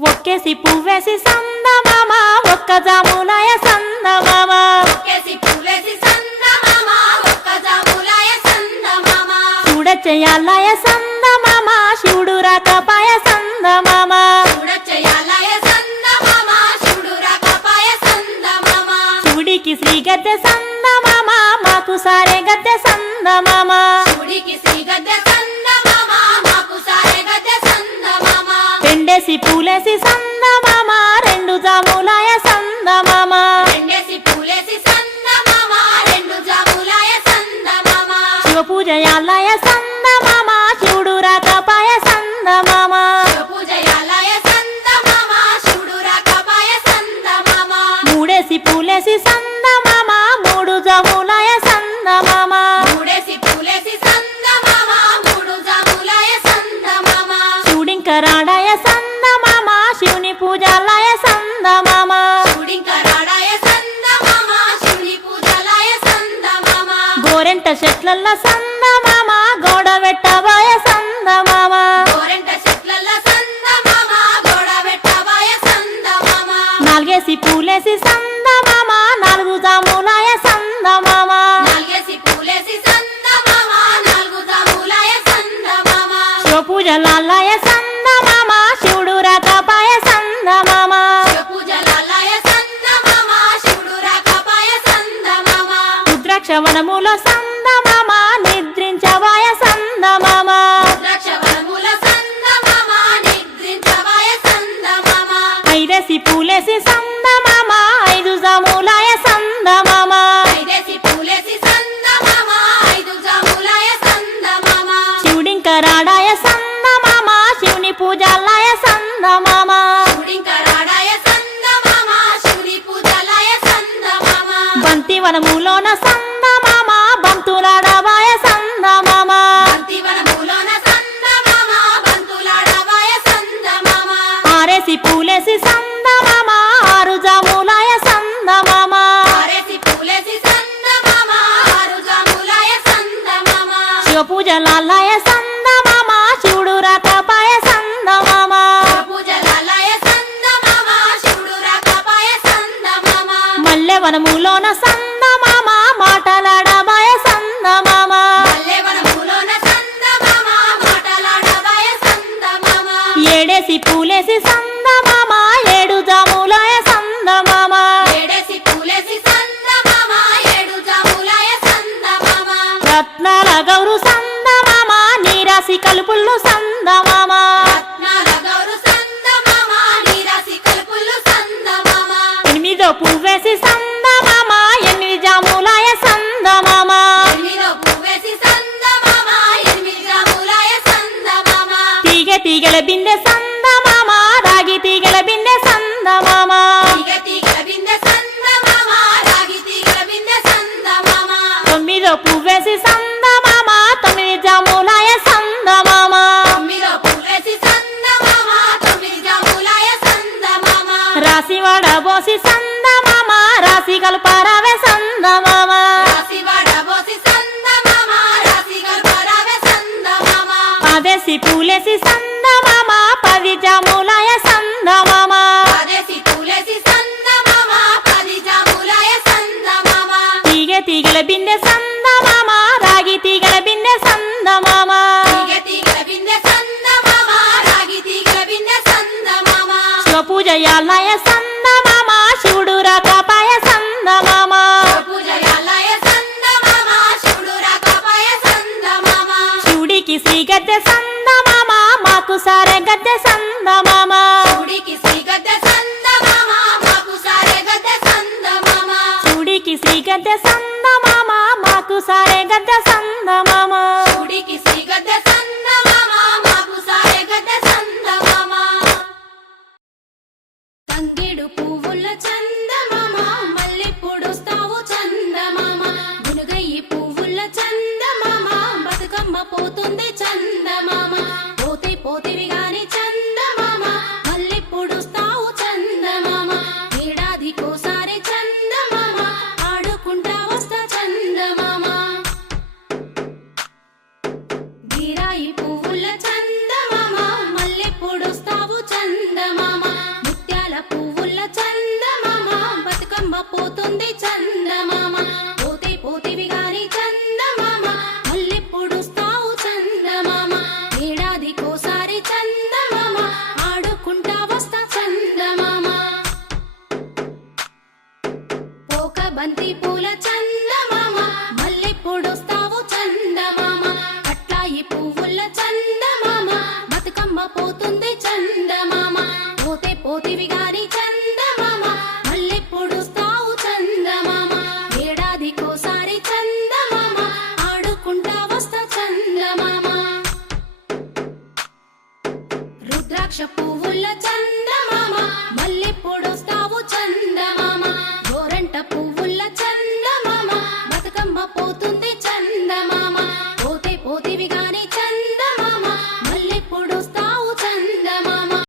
ఒక్కేసి పువ్వేసి సందమామ ఒక్క జాములాయ సందమామ. పువ్వేసి సందమామ, శివుడు రాకపాయ సందమామ. శివుడికి శ్రీ గద్దె సందమామ మాకు సారే గద్దె సందమామ. శివుడికి శ్రీ గద్దె సందమామ, పెండేసి పూలేసి సందమామ రెండు జాములాయ సందమామ రెండేసి పూలేసి సందమామ, రెండు జాములాయ సందమామ. శివ పూజయాలయ సందమామ శివుడు రాకపాయ సందమామ పూజయాలయ సందమామ, శివుడు రాకపాయ సందమామ. మూడేసి పూలేసి సందమామ మూడు జాములాయ సందమామ మూడేసి పూలేసి సందమామ, మూడు జాములాయ సందమామ. శివుడింకరాడాయ గోరెంట చెట్లల్ల గోడ పెట్టబాయ చెట్లల్ల సందమామ, గోడ వెట్టబాయ సందమామ. నాలుగేసి పూలేసి సందమామ సందమామ నిద్రించవాయ సందమామ. ఐదేసి పూలేసి ఐదు జాములాయ సందమామ. శివుడింకరాడాయ సందమామ శివుని పూజాలయ సందమామ. బంతి వనములోన సందమామ బంతులాడవాయ సందమామ. ఆరేసి పూలేసి సందమామ ఆరు జాములాయ సందమామ. శివ పూజలాలయ సందమామ శివుడు రాకపాయ సందమామ. మల్లె వనములోన సందమామ తీగల బిందె సందమామ రాగి తీగల బిందె సందమామ. తొమ్మిదో పువ్వేసి సందమామ, తొమ్మిది జాములాయ సందమామ. రాసి వడబోసి సందమామ రాసి కల్పారావే గద్దె సందమామ మాకు సారే గద్దె సందమామ శివుడికి శ్రీ గద్దె సందమామ, మాకు సారే గద్దె సందమామ. తంగిడు పోతుంది చంద్ర